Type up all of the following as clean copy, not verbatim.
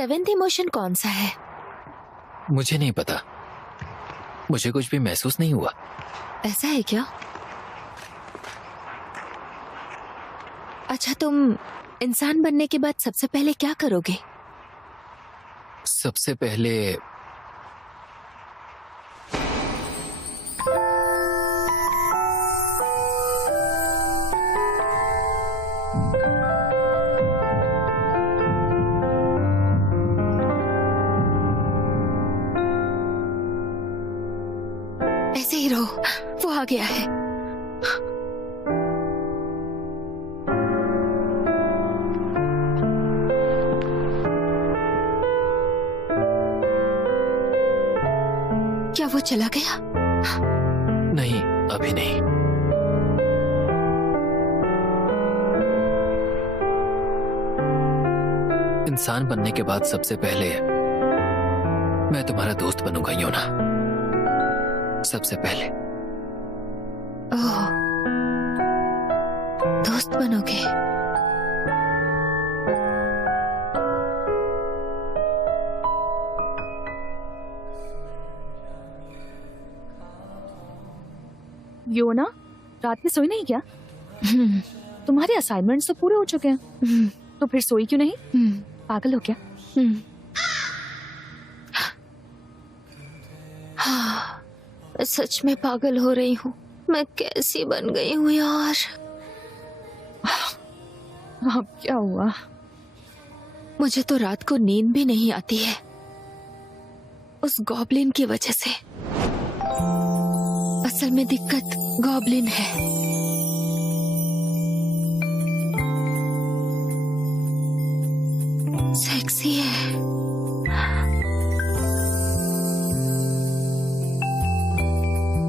Seventh emotion कौन सा है? मुझे नहीं पता, मुझे कुछ भी महसूस नहीं हुआ। ऐसा है क्या? अच्छा, तुम इंसान बनने के बाद सबसे पहले क्या करोगे? सबसे पहले ऐसे ही रहो, वो आ गया है। क्या वो चला गया? नहीं, अभी नहीं। इंसान बनने के बाद सबसे पहले मैं तुम्हारा दोस्त बनूंगा, योना। सबसे पहले। ओह, दोस्त बनोगे? योना, रात में सोई नहीं क्या? तुम्हारे असाइनमेंट्स तो पूरे हो चुके हैं, तो फिर सोई क्यों नहीं? पागल हो क्या? हाँ, मैं सच में पागल हो रही हूँ। मैं कैसी बन गई हूँ यार। अब क्या हुआ? मुझे तो रात को नींद भी नहीं आती है, उस गॉब्लिन की वजह से। असल में दिक्कत गॉब्लिन है। सेक्सी है।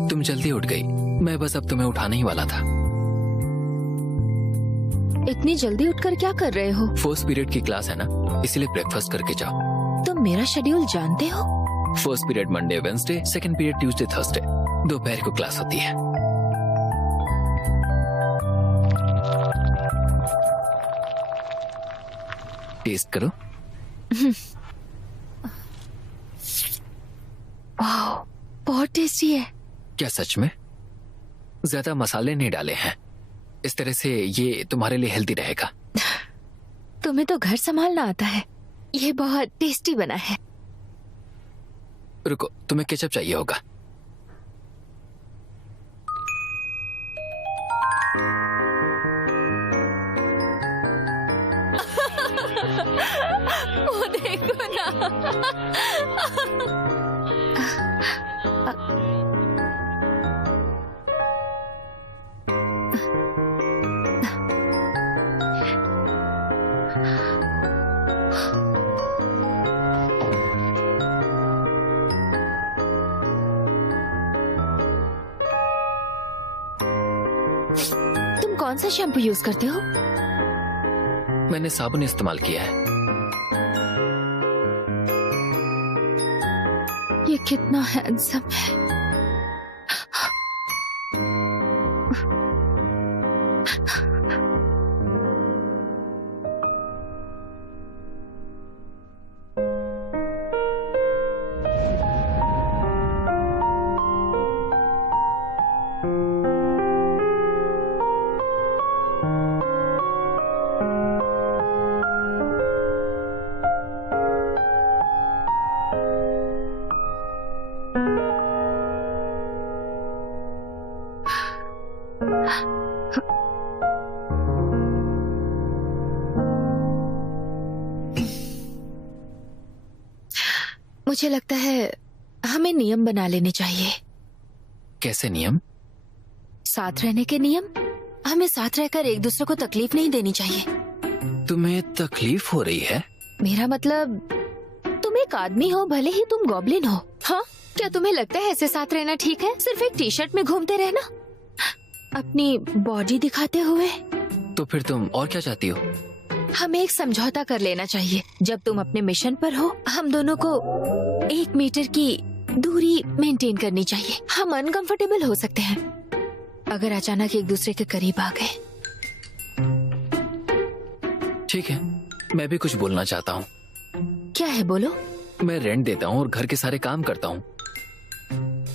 तुम जल्दी उठ गई, मैं बस अब तुम्हें उठाने ही वाला था। इतनी जल्दी उठकर क्या कर रहे हो? फर्स्ट पीरियड की क्लास है ना, इसीलिए ब्रेकफास्ट करके जाओ। तुम मेरा शेड्यूल जानते हो? First period Monday Wednesday, second period Tuesday Thursday, दोपहर को क्लास होती है। टेस्ट करो। वाह, बहुत टेस्टी है। क्या सच में? ज्यादा मसाले नहीं डाले हैं, इस तरह से ये तुम्हारे लिए हेल्दी रहेगा। तुम्हें तो घर संभालना आता है। ये बहुत टेस्टी बना है। रुको, तुम्हें केचप चाहिए होगा। वो देखो ना। तुम कौन सा शैम्पू यूज करते हो? मैंने साबुन इस्तेमाल किया है। ये कितना हैंडसम है। मुझे लगता है हमें नियम बना लेने चाहिए। कैसे नियम? साथ रहने के नियम। हमें साथ रहकर एक दूसरे को तकलीफ नहीं देनी चाहिए। तुम्हें तकलीफ हो रही है? मेरा मतलब, तुम एक आदमी हो, भले ही तुम गॉब्लिन हो। हाँ, क्या तुम्हें लगता है ऐसे साथ रहना ठीक है? सिर्फ एक टी शर्ट में घूमते रहना, अपनी बॉडी दिखाते हुए। तो फिर तुम और क्या चाहती हो? हमें एक समझौता कर लेना चाहिए। जब तुम अपने मिशन पर हो, हम दोनों को 1 मीटर की दूरी मेंटेन करनी चाहिए। हम अनकंफर्टेबल हो सकते हैं अगर अचानक एक दूसरे के करीब आ गए। ठीक है, मैं भी कुछ बोलना चाहता हूँ। क्या है बोलो। मैं रेंट देता हूँ और घर के सारे काम करता हूँ।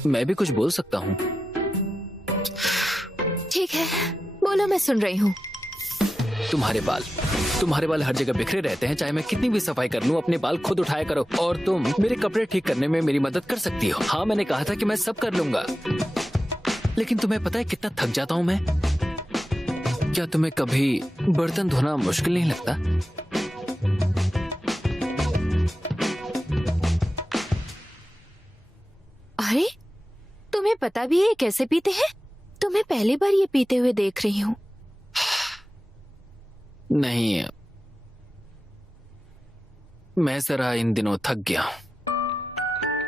मैं भी कुछ बोल सकता हूँ। ठीक है, बोलो, मैं सुन रही हूँ। तुम्हारे बाल हर जगह बिखरे रहते हैं। चाहे मैं कितनी भी सफाई कर लूं, अपने बाल खुद उठाया करो। और तुम मेरे कपड़े ठीक करने में मेरी मदद कर सकती हो। हाँ, मैंने कहा था कि मैं सब कर लूंगा, लेकिन तुम्हें पता है कितना थक जाता हूँ मैं? क्या तुम्हें कभी बर्तन धोना मुश्किल नहीं लगता? अरे, तुम्हें पता भी है कैसे पीते हैं? तुम्हें पहली बार ये पीते हुए देख रही हूँ। नहीं, मैं जरा इन दिनों थक गया हूं।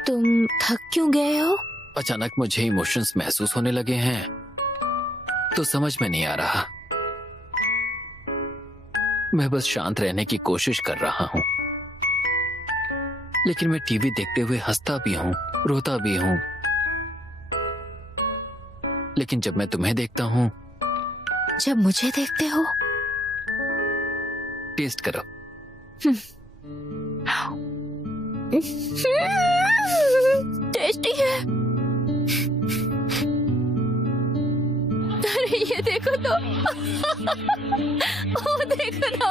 तुम थक क्यों गए हो? अचानक मुझे इमोशंस महसूस होने लगे हैं, तो समझ में नहीं आ रहा। मैं बस शांत रहने की कोशिश कर रहा हूं, लेकिन मैं टीवी देखते हुए हंसता भी हूं, रोता भी हूं। लेकिन जब मैं तुम्हें देखता हूं, जब मुझे देखते हो, टेस्ट करो। टेस्टी है। अरे ये देखो तो। ओ देखो ना।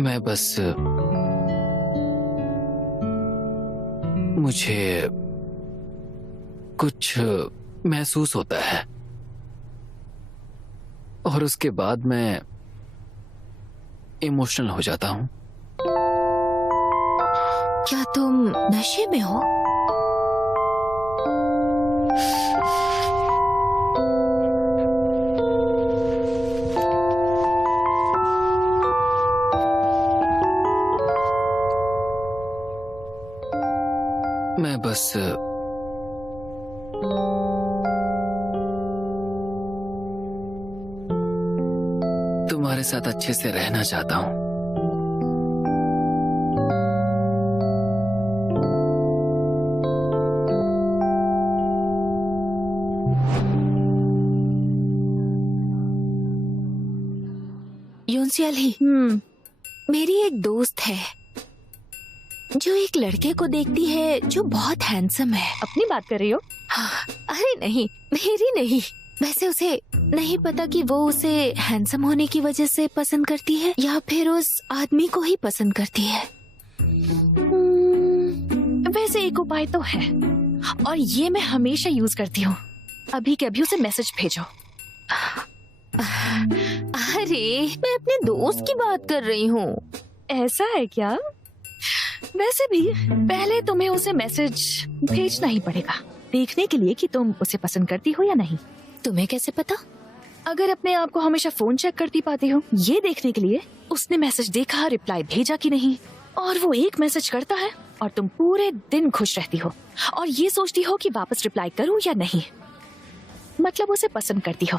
मैं बस, मुझे कुछ महसूस होता है और उसके बाद मैं इमोशनल हो जाता हूं। क्या तुम नशे में हो? मैं बस तुम्हारे साथ अच्छे से रहना चाहता हूं। यूनसियाली, मेरी एक दोस्त है जो एक लड़के को देखती है जो बहुत हैंडसम है। अपनी बात कर रही हो? हाँ, अरे नहीं, मेरी नहीं। वैसे उसे नहीं पता कि वो उसे हैंडसम होने की वजह से पसंद करती है या फिर उस आदमी को ही पसंद करती है। वैसे एक उपाय तो है और ये मैं हमेशा यूज करती हूँ। अभी के अभी उसे मैसेज भेजो। अरे, मैं अपने दोस्त की बात कर रही हूँ। ऐसा है क्या? वैसे भी पहले तुम्हें उसे मैसेज भेजना ही पड़ेगा, देखने के लिए कि तुम उसे पसंद करती हो या नहीं। तुम्हें कैसे पता? अगर अपने आप को हमेशा फोन चेक करती पाती हो, ये देखने के लिए उसने मैसेज देखा, रिप्लाई भेजा कि नहीं, और वो एक मैसेज करता है और तुम पूरे दिन खुश रहती हो और ये सोचती हो कि वापस रिप्लाई करूं या नहीं, मतलब उसे पसंद करती हो।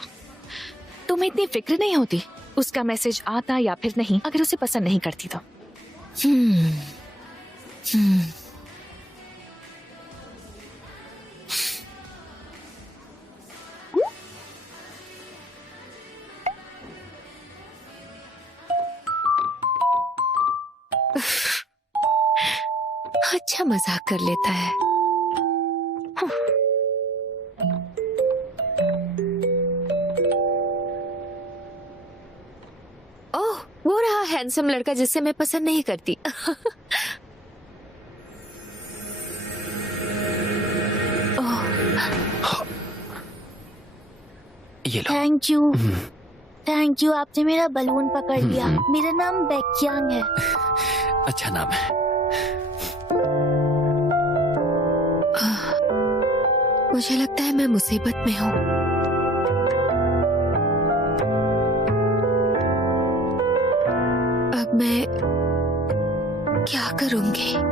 तुम्हें इतनी फिक्र नहीं होती उसका मैसेज आता या फिर नहीं, अगर उसे पसंद नहीं करती तो। अच्छा मजाक कर लेता है। ओह, वो रहा हैंडसम लड़का जिससे मैं पसंद नहीं करती। ये लो। थैंक यू, आपने मेरा बलून पकड़ लिया। मेरा नाम बैक्यांग है। अच्छा नाम है। मुझे लगता है मैं मुसीबत में हूँ। अब मैं क्या करूंगी?